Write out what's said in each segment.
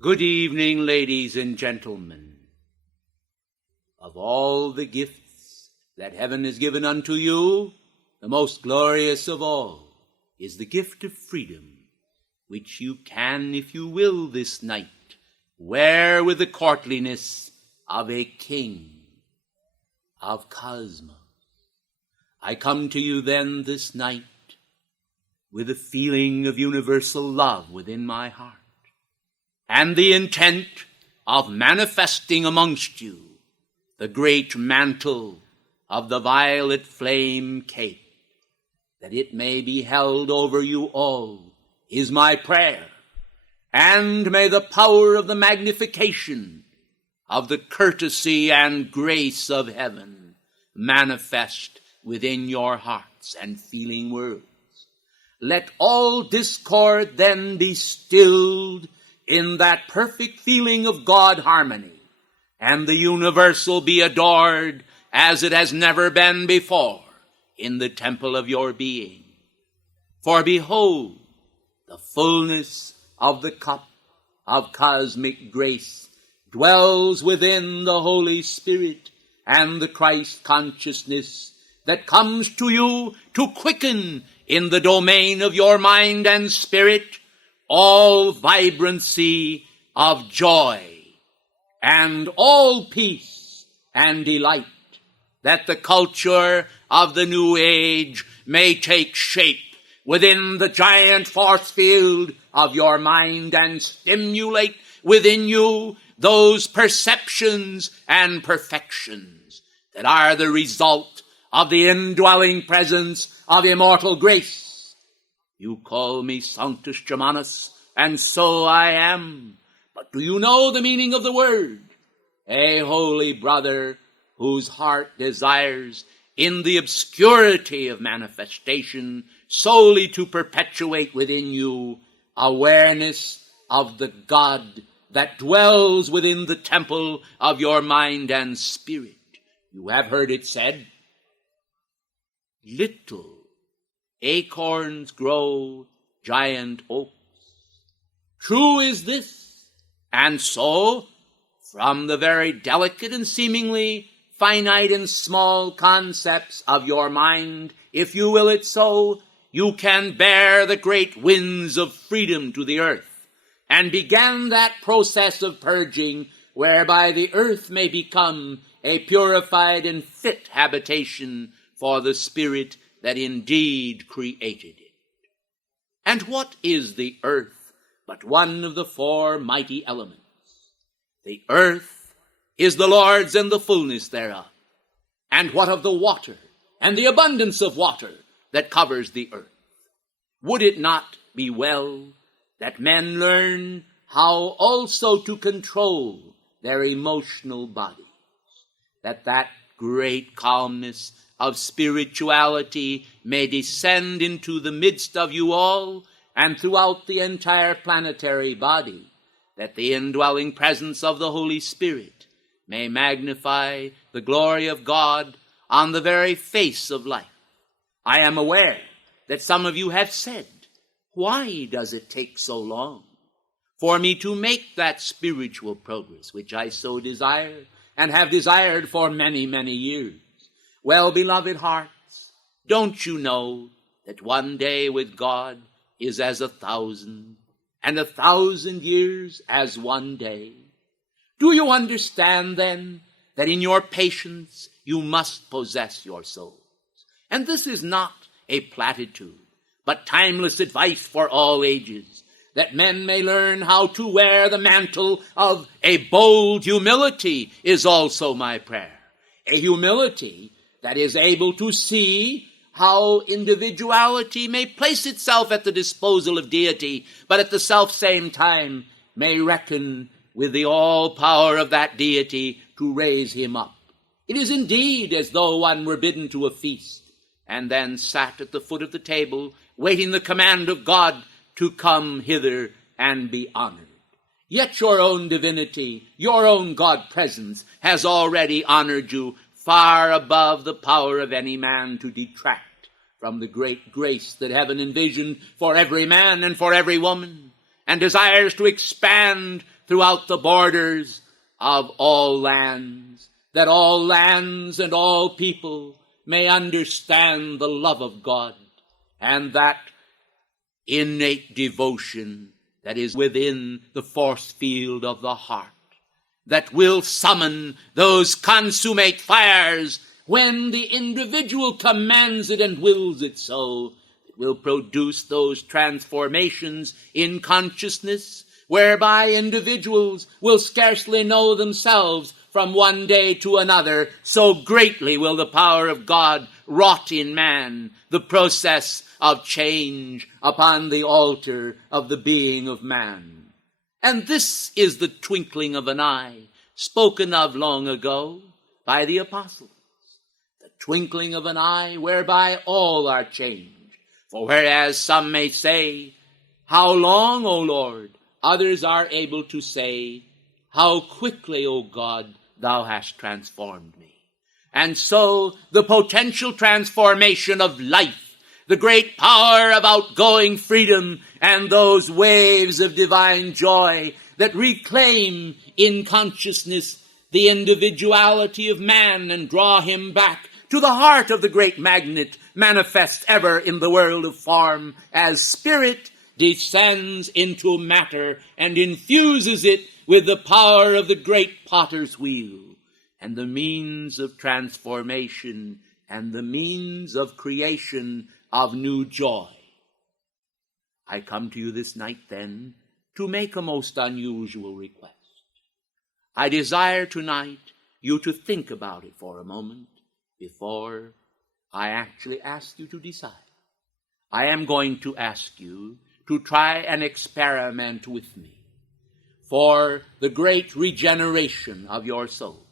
Good evening, ladies and gentlemen. Of all the gifts that heaven has given unto you, the most glorious of all is the gift of freedom, which you can, if you will, this night, wear with the courtliness of a king of cosmos. I come to you then this night with a feeling of universal love within my heart, and the intent of manifesting amongst you the great mantle of the violet flame cape, that it may be held over you all, is my prayer, and may the power of the magnification of the courtesy and grace of heaven manifest within your hearts and feeling worlds. Let all discord then be stilled in that perfect feeling of God harmony, and the universal be adored as it has never been before in the temple of your being. For behold, the fullness of the cup of cosmic grace dwells within the Holy Spirit and the Christ consciousness that comes to you to quicken in the domain of your mind and spirit all vibrancy of joy and all peace and delight, that the culture of the new age may take shape within the giant force field of your mind and stimulate within you those perceptions and perfections that are the result of the indwelling presence of immortal grace. You call me Sanctus Germanus, and so I am. But do you know the meaning of the word? A holy brother whose heart desires in the obscurity of manifestation solely to perpetuate within you awareness of the God that dwells within the temple of your mind and spirit. You have heard it said, little acorns grow giant oaks. True is this, and so, from the very delicate and seemingly finite and small concepts of your mind, if you will it so, you can bear the great winds of freedom to the earth, and begin that process of purging whereby the earth may become a purified and fit habitation for the Spirit that indeed created it. And what is the earth but one of the four mighty elements? The earth is the Lord's and the fullness thereof. And what of the water and the abundance of water that covers the earth? Would it not be well that men learn how also to control their emotional bodies, that great calmness of spirituality may descend into the midst of you all and throughout the entire planetary body, that the indwelling presence of the Holy Spirit may magnify the glory of God on the very face of life. I am aware that some of you have said, why does it take so long for me to make that spiritual progress which I so desire and have desired for many, many years? Well, beloved hearts, don't you know that one day with God is as 1,000, and 1,000 years as one day? Do you understand, then, that in your patience you must possess your souls? And this is not a platitude, but timeless advice for all ages, that men may learn how to wear the mantle of a bold humility is also my prayer. A humility that is able to see how individuality may place itself at the disposal of deity, but at the self-same time may reckon with the all-power of that deity to raise him up. It is indeed as though one were bidden to a feast, and then sat at the foot of the table, waiting the command of God to come hither and be honored. Yet your own divinity, your own God-presence has already honored you far above the power of any man to detract from the great grace that heaven envisioned for every man and for every woman, and desires to expand throughout the borders of all lands, that all lands and all people may understand the love of God and that innate devotion that is within the force field of the heart, that will summon those consummate fires when the individual commands it and wills it so. It will produce those transformations in consciousness whereby individuals will scarcely know themselves from one day to another, so greatly will the power of God wrought in man, the process of change upon the altar of the being of man. And this is the twinkling of an eye, spoken of long ago by the apostles. The twinkling of an eye whereby all are changed. For whereas some may say, "How long, O Lord?" others are able to say, "How quickly, O God, thou hast transformed me." And so the potential transformation of life, the great power of outgoing freedom, and those waves of divine joy that reclaim in consciousness the individuality of man and draw him back to the heart of the great magnet manifest ever in the world of form as spirit descends into matter and infuses it with the power of the great potter's wheel and the means of transformation and the means of creation of new joy. I come to you this night, then, to make a most unusual request. I desire tonight you to think about it for a moment before I actually ask you to decide. I am going to ask you to try an experiment with me for the great regeneration of your souls.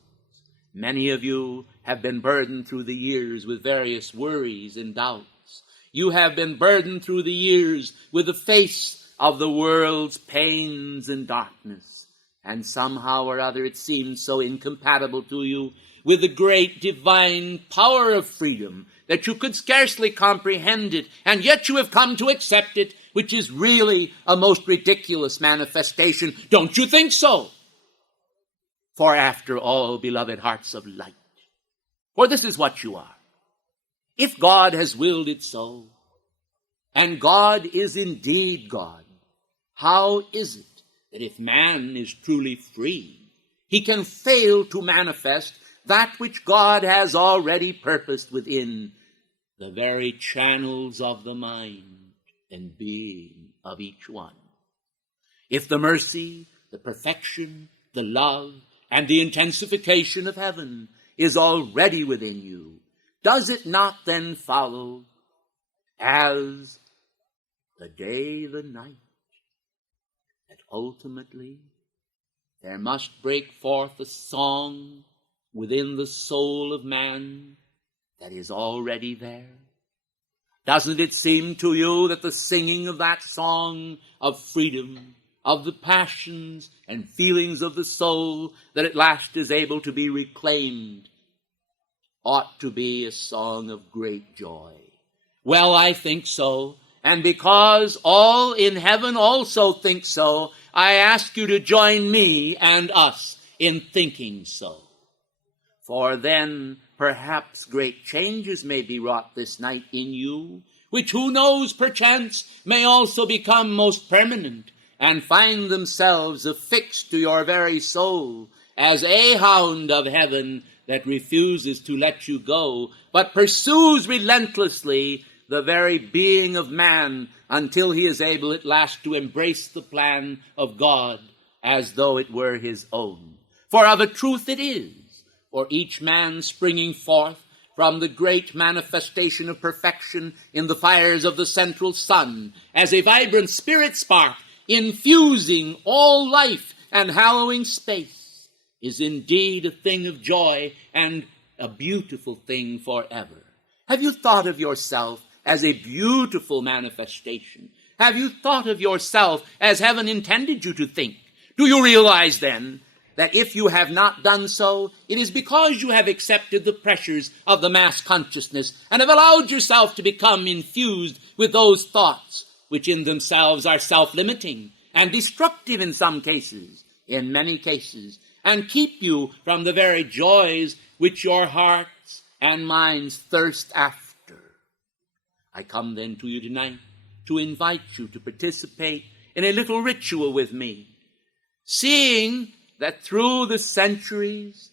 Many of you have been burdened through the years with various worries and doubts. You have been burdened through the years with the face of the world's pains and darkness. And somehow or other it seems so incompatible to you with the great divine power of freedom that you could scarcely comprehend it, and yet you have come to accept it, which is really a most ridiculous manifestation. Don't you think so? For after all, beloved hearts of light, for this is what you are. If God has willed it so, and God is indeed God, how is it that if man is truly free, he can fail to manifest that which God has already purposed within the very channels of the mind and being of each one? If the mercy, the perfection, the love, and the intensification of heaven is already within you, does it not then follow as the day, the night, that ultimately there must break forth a song within the soul of man that is already there? Doesn't it seem to you that the singing of that song of freedom, of the passions and feelings of the soul that at last is able to be reclaimed, ought to be a song of great joy? Well, I think so. And because all in heaven also think so, I ask you to join me and us in thinking so. For then perhaps great changes may be wrought this night in you, which who knows perchance may also become most permanent and find themselves affixed to your very soul as a hound of heaven that refuses to let you go, but pursues relentlessly the very being of man until he is able at last to embrace the plan of God as though it were his own. For of a truth it is, for each man springing forth from the great manifestation of perfection in the fires of the central sun, as a vibrant spirit spark, infusing all life and hallowing space, is indeed a thing of joy and a beautiful thing forever. Have you thought of yourself as a beautiful manifestation? Have you thought of yourself as heaven intended you to think? Do you realize then that if you have not done so, it is because you have accepted the pressures of the mass consciousness and have allowed yourself to become infused with those thoughts which in themselves are self-limiting and destructive in some cases, in many cases, and keep you from the very joys which your hearts and minds thirst after. I come then to you tonight to invite you to participate in a little ritual with me, seeing that through the centuries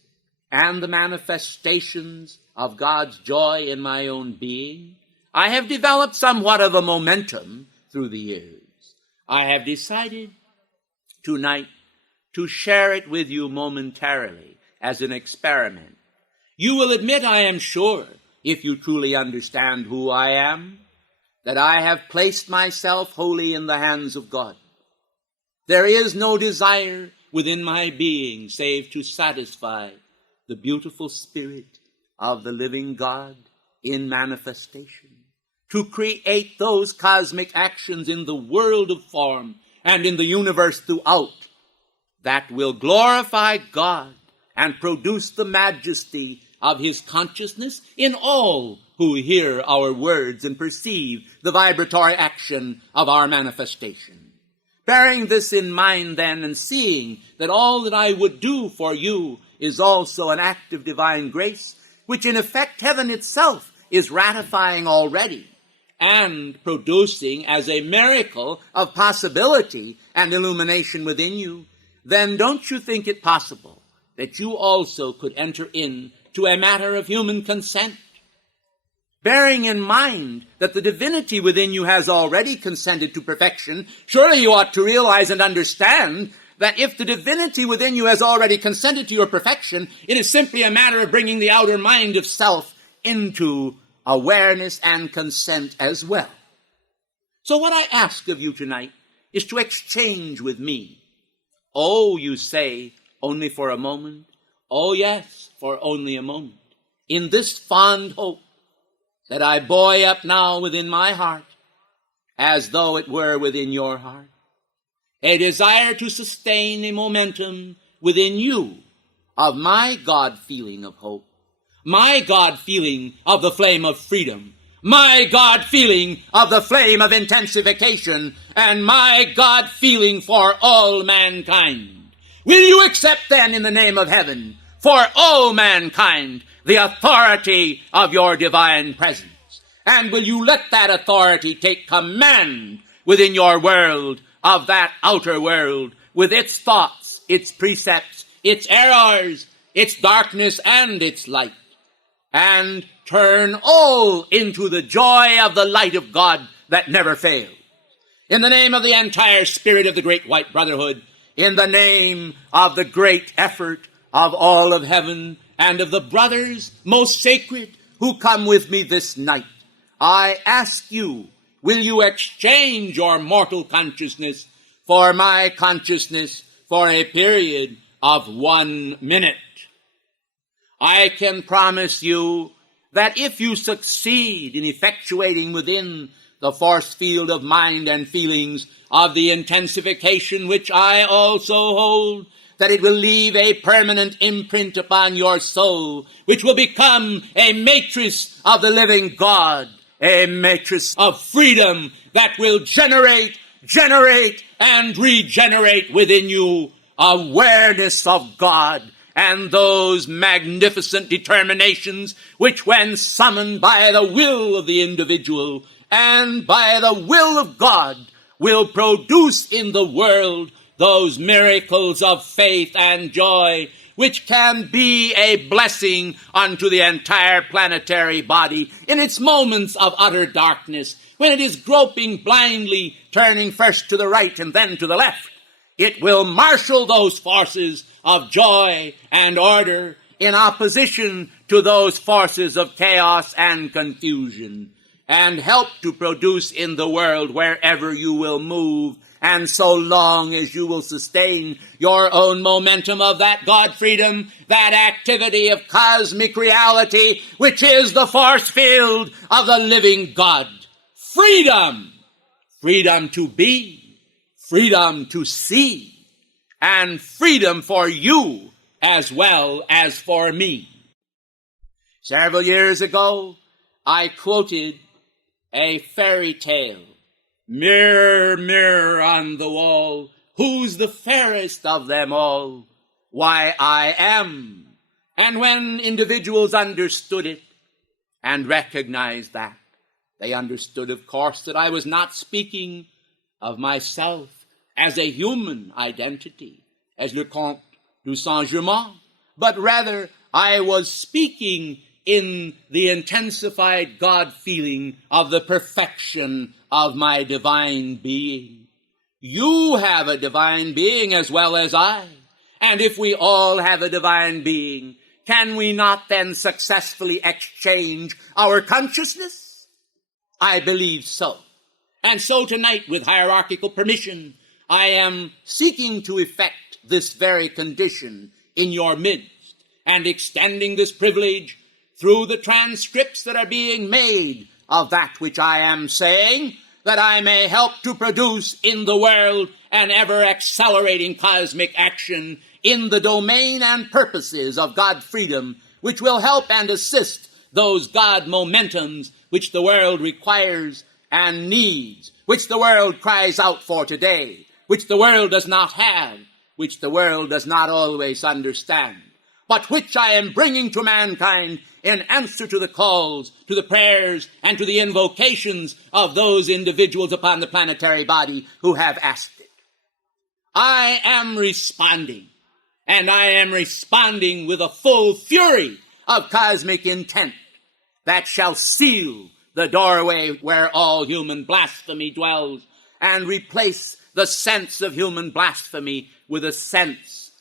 and the manifestations of God's joy in my own being, I have developed somewhat of a momentum through the years. I have decided tonight to share it with you momentarily as an experiment. You will admit, I am sure, if you truly understand who I am, that I have placed myself wholly in the hands of God. There is no desire within my being save to satisfy the beautiful Spirit of the living God in manifestation, to create those cosmic actions in the world of form and in the universe throughout that will glorify God and produce the majesty of his consciousness in all who hear our words and perceive the vibratory action of our manifestation. Bearing this in mind then, and seeing that all that I would do for you is also an act of divine grace, which in effect heaven itself is ratifying already, and producing as a miracle of possibility and illumination within you, then don't you think it possible that you also could enter into a matter of human consent? Bearing in mind that the divinity within you has already consented to perfection, surely you ought to realize and understand that if the divinity within you has already consented to your perfection, it is simply a matter of bringing the outer mind of self into awareness and consent as well. So what I ask of you tonight is to exchange with me. Oh, you say, only for a moment? Oh, yes, for only a moment. In this fond hope that I buoy up now within my heart, as though it were within your heart, a desire to sustain a momentum within you of my God feeling of hope, my God feeling of the flame of freedom, my God feeling of the flame of intensification, and my God feeling for all mankind. Will you accept then in the name of heaven for all mankind the authority of your divine presence? And will you let that authority take command within your world of that outer world with its thoughts, its precepts, its errors, its darkness, and its light, and turn all into the joy of the light of God that never fails? In the name of the entire spirit of the great white brotherhood, in the name of the great effort of all of heaven and of the brothers most sacred who come with me this night, I ask you, will you exchange your mortal consciousness for my consciousness for a period of 1 minute? I can promise you that if you succeed in effectuating within the force field of mind and feelings of the intensification which I also hold, that it will leave a permanent imprint upon your soul, which will become a matrix of the living God, a matrix of freedom that will generate, and regenerate within you awareness of God and those magnificent determinations which, when summoned by the will of the individual and by the will of God, will produce in the world those miracles of faith and joy which can be a blessing unto the entire planetary body in its moments of utter darkness, when it is groping blindly, turning first to the right and then to the left. It will marshal those forces of joy and order in opposition to those forces of chaos and confusion, and help to produce in the world wherever you will move, and so long as you will sustain your own momentum of that God freedom, that activity of cosmic reality, which is the force field of the living God. Freedom! Freedom to be, freedom to see, and freedom for you as well as for me. Several years ago, I quoted a fairy tale. Mirror, mirror on the wall, who's the fairest of them all? Why, I am. And when individuals understood it and recognized that, they understood, of course, that I was not speaking of myself as a human identity, as le Comte du Saint-Germain, but rather I was speaking in the intensified God feeling of the perfection of my divine being. You have a divine being as well as I, and if we all have a divine being, can we not then successfully exchange our consciousness? I believe so. And so tonight, with hierarchical permission, I am seeking to effect this very condition in your midst, and extending this privilege through the transcripts that are being made of that which I am saying, that I may help to produce in the world an ever-accelerating cosmic action in the domain and purposes of God freedom, which will help and assist those God momentums which the world requires and needs, which the world cries out for today, which the world does not have, which the world does not always understand, but which I am bringing to mankind in answer to the calls, to the prayers, and to the invocations of those individuals upon the planetary body who have asked it. I am responding, and I am responding with a full fury of cosmic intent that shall seal the doorway where all human blasphemy dwells, and replace the sense of human blasphemy with a sense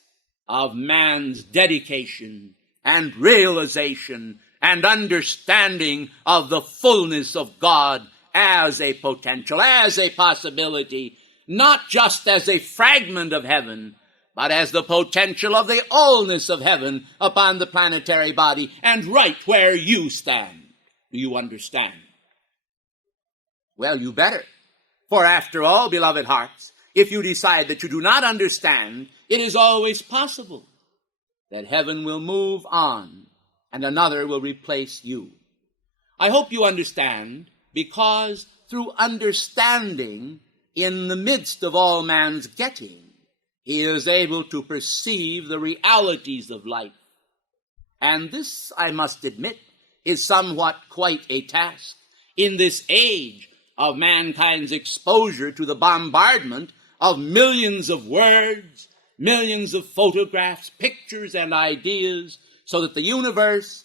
of man's dedication and realization and understanding of the fullness of God as a potential, as a possibility, not just as a fragment of heaven, but as the potential of the allness of heaven upon the planetary body, and right where you stand. Do you understand? Well, you better. For after all, beloved hearts, if you decide that you do not understand, it is always possible that heaven will move on and another will replace you. I hope you understand, because through understanding, in the midst of all man's getting, he is able to perceive the realities of life. And this, I must admit, is somewhat quite a task in this age of mankind's exposure to the bombardment of millions of words, millions of photographs, pictures, and ideas, so that the universe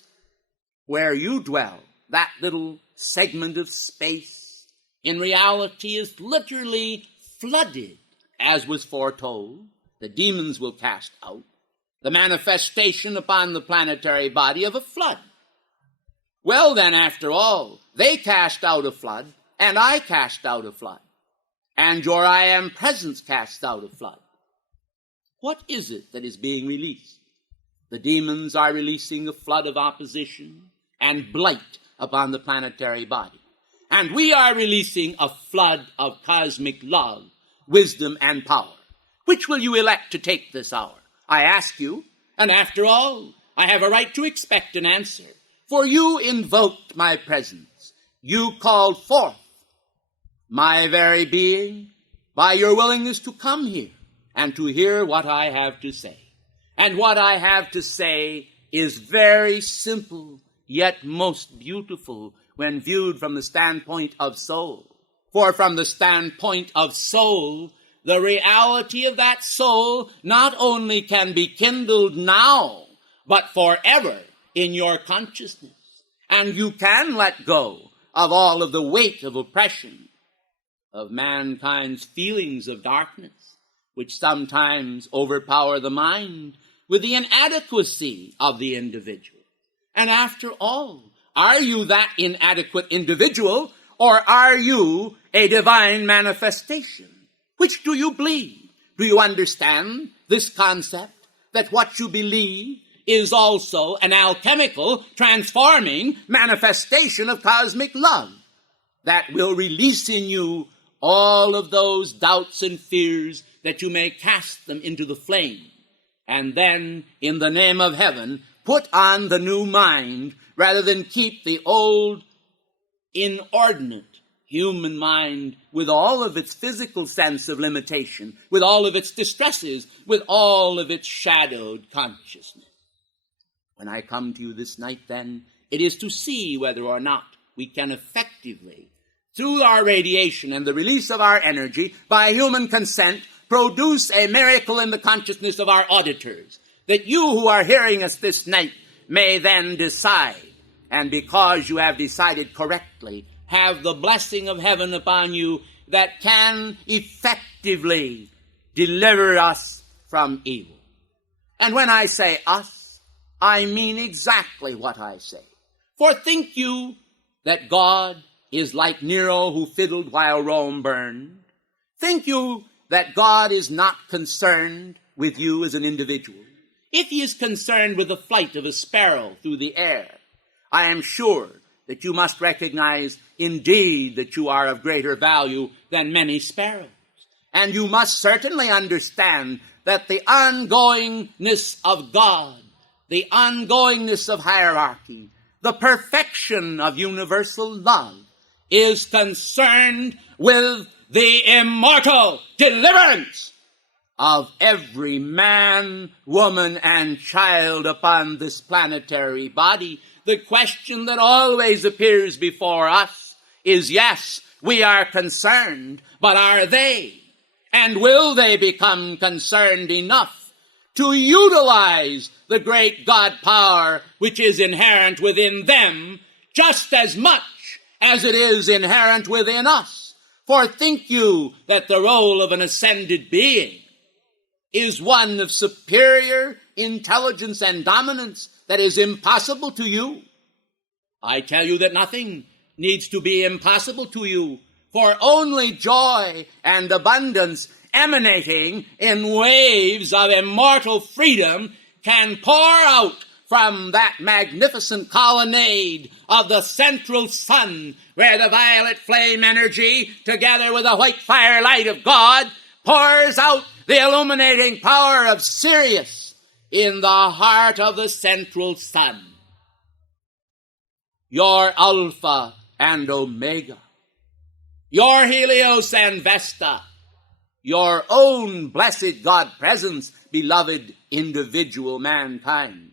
where you dwell, that little segment of space, in reality is literally flooded, as was foretold. The demons will cast out the manifestation upon the planetary body of a flood. Well then, after all, they cast out a flood, and I cast out a flood, and your I am presence casts out a flood. What is it that is being released? The demons are releasing a flood of opposition and blight upon the planetary body. And we are releasing a flood of cosmic love, wisdom, and power. Which will you elect to take this hour? I ask you, and after all, I have a right to expect an answer. For you invoked my presence. You called forth my very being by your willingness to come here and to hear what I have to say. And what I have to say is very simple, yet most beautiful when viewed from the standpoint of soul. For from the standpoint of soul, the reality of that soul not only can be kindled now, but forever in your consciousness. And you can let go of all of the weight of oppression, of mankind's feelings of darkness, which sometimes overpower the mind with the inadequacy of the individual. And after all, are you that inadequate individual, or are you a divine manifestation? Which do you believe? Do you understand this concept, that what you believe is also an alchemical, transforming manifestation of cosmic love that will release in you all of those doubts and fears, that you may cast them into the flame, and then, in the name of heaven, put on the new mind rather than keep the old, inordinate, human mind, with all of its physical sense of limitation, with all of its distresses, with all of its shadowed consciousness. When I come to you this night, then, it is to see whether or not we can effectively, through our radiation and the release of our energy, by human consent, produce a miracle in the consciousness of our auditors, that you who are hearing us this night may then decide, and because you have decided correctly, have the blessing of heaven upon you that can effectively deliver us from evil. And when I say us, I mean exactly what I say. For think you that God is like Nero who fiddled while Rome burned? Think you that God is not concerned with you as an individual? If he is concerned with the flight of a sparrow through the air, I am sure that you must recognize indeed that you are of greater value than many sparrows. And you must certainly understand that the ongoingness of God, the ongoingness of hierarchy, the perfection of universal love is concerned with the immortal deliverance of every man, woman, and child upon this planetary body. The question that always appears before us is, yes, we are concerned, but are they? And will they become concerned enough to utilize the great God power which is inherent within them just as much as it is inherent within us? For think you that the role of an ascended being is one of superior intelligence and dominance that is impossible to you? I tell you that nothing needs to be impossible to you, for only joy and abundance emanating in waves of immortal freedom can pour out from that magnificent colonnade of the central sun, where the violet flame energy, together with the white firelight of God, pours out the illuminating power of Sirius in the heart of the central sun. Your Alpha and Omega, your Helios and Vesta, your own blessed God presence, beloved individual mankind,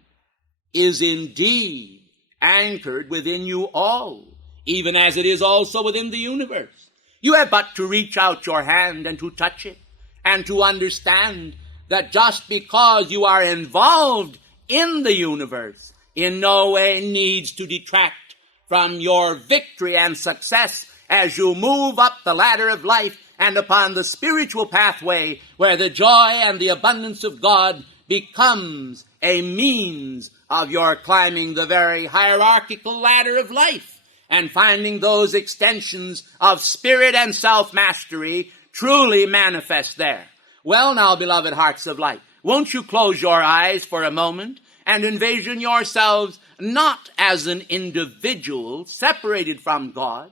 is indeed anchored within you all, even as it is also within the universe. You have but to reach out your hand and to touch it, and to understand that just because you are involved in the universe in no way needs to detract from your victory and success as you move up the ladder of life and upon the spiritual pathway where the joy and the abundance of God becomes a means of your climbing the very hierarchical ladder of life and finding those extensions of spirit and self-mastery truly manifest there. Well now, beloved hearts of light, won't you close your eyes for a moment and envision yourselves not as an individual separated from God,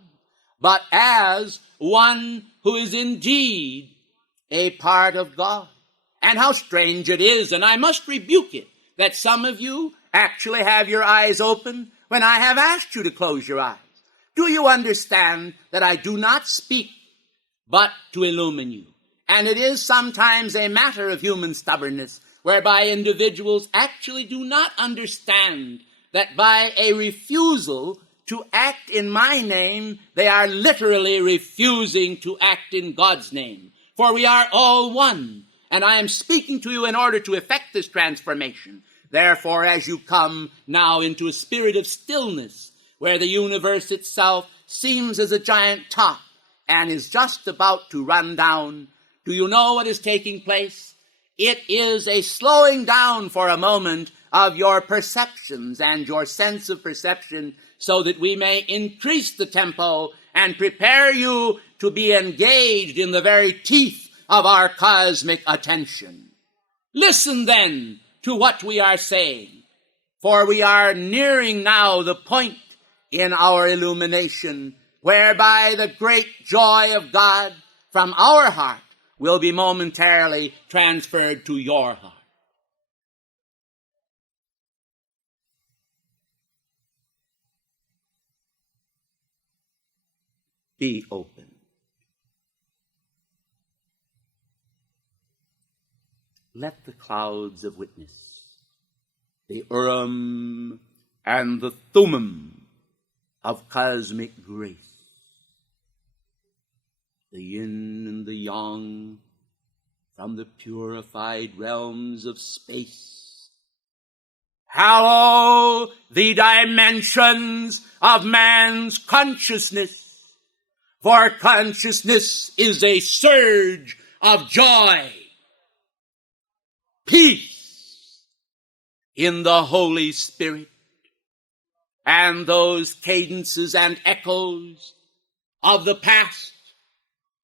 but as one who is indeed a part of God. And how strange it is, and I must rebuke it, that some of you actually have your eyes open when I have asked you to close your eyes. Do you understand that I do not speak but to illumine you? And it is sometimes a matter of human stubbornness, whereby individuals actually do not understand that by a refusal to act in my name, they are literally refusing to act in God's name. For we are all one, and I am speaking to you in order to effect this transformation. Therefore, as you come now into a spirit of stillness, where the universe itself seems as a giant top and is just about to run down, do you know what is taking place? It is a slowing down for a moment of your perceptions and your sense of perception so that we may increase the tempo and prepare you to be engaged in the very teeth of our cosmic attention. Listen then to what we are saying, for we are nearing now the point in our illumination whereby the great joy of God from our heart will be momentarily transferred to your heart. be open. Let the clouds of witness, the Urim and the Thummim of cosmic grace, the yin and the yang from the purified realms of space, hallow the dimensions of man's consciousness, for consciousness is a surge of joy, peace in the Holy Spirit, and those cadences and echoes of the past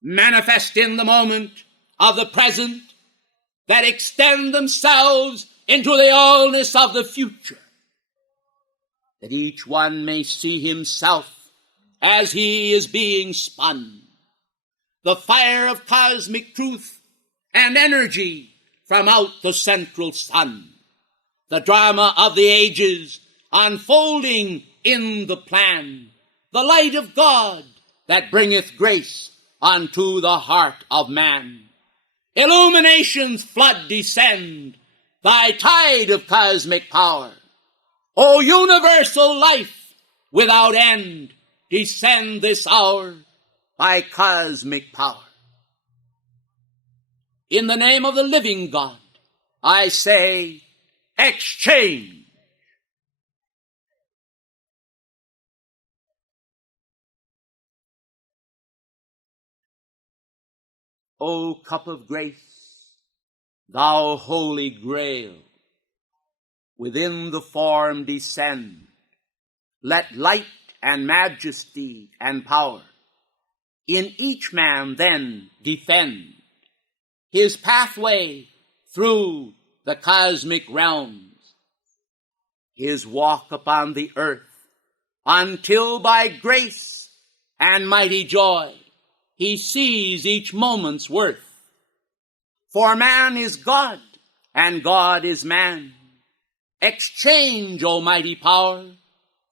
manifest in the moment of the present that extend themselves into the allness of the future, that each one may see himself as he is being spun. The fire of cosmic truth and energy from out the central sun. The drama of the ages unfolding in the plan. The light of God that bringeth grace unto the heart of man. Illumination's flood descend, thy tide of cosmic power. O universal life without end, descend this hour by cosmic power. In the name of the living God, I say, exchange. O cup of grace, thou holy grail, within the form descend. Let light and majesty and power in each man then defend his pathway through the cosmic realms, his walk upon the earth, until by grace and mighty joy he sees each moment's worth. For man is God, and God is man. Exchange, almighty power,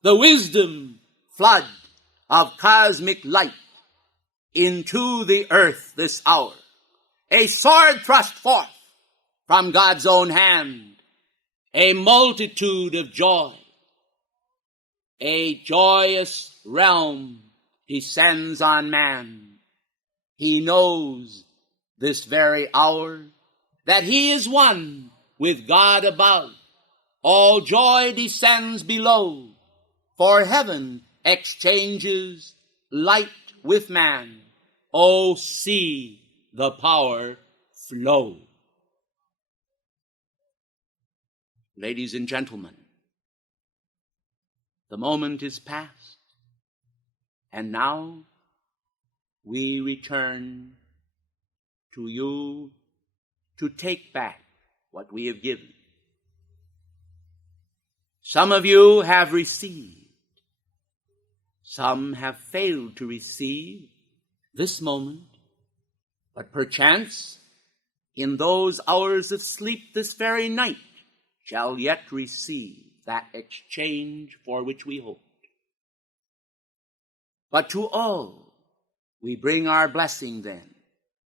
the wisdom flood of cosmic light into the earth this hour. A sword thrust forth from God's own hand, a multitude of joy. A joyous realm descends on man. He knows this very hour that he is one with God above. All joy descends below, for heaven exchanges light with man. Oh, see the power flow. Ladies and gentlemen, the moment is past, and now we return to you to take back what we have given. Some of you have received. Some have failed to receive this moment, but perchance in those hours of sleep this very night shall yet receive that exchange for which we hoped. But to all we bring our blessing then.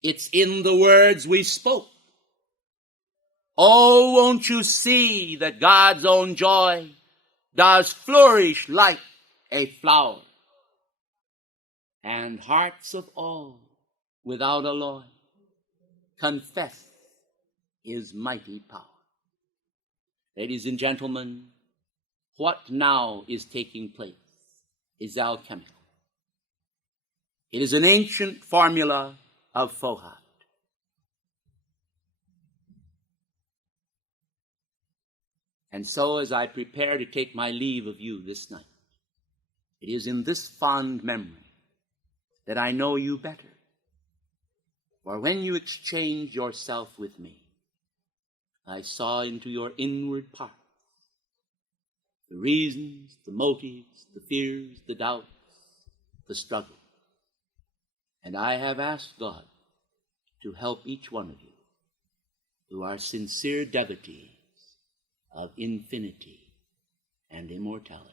It's in the words we spoke. Oh, won't you see that God's own joy does flourish like a flower, and hearts of all without alloy confess his mighty power. Ladies and gentlemen, what now is taking place is alchemical. It is an ancient formula of fochat. And so as I prepare to take my leave of you this night, it is in this fond memory that I know you better. For when you exchanged yourself with me, I saw into your inward parts the reasons, the motives, the fears, the doubts, the struggle. And I have asked God to help each one of you who are sincere devotees of infinity and immortality.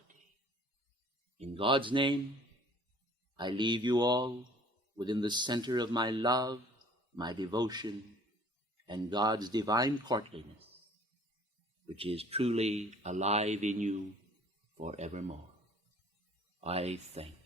In God's name, I leave you all within the center of my love, my devotion, and God's divine courtliness, which is truly alive in you forevermore. I thank you.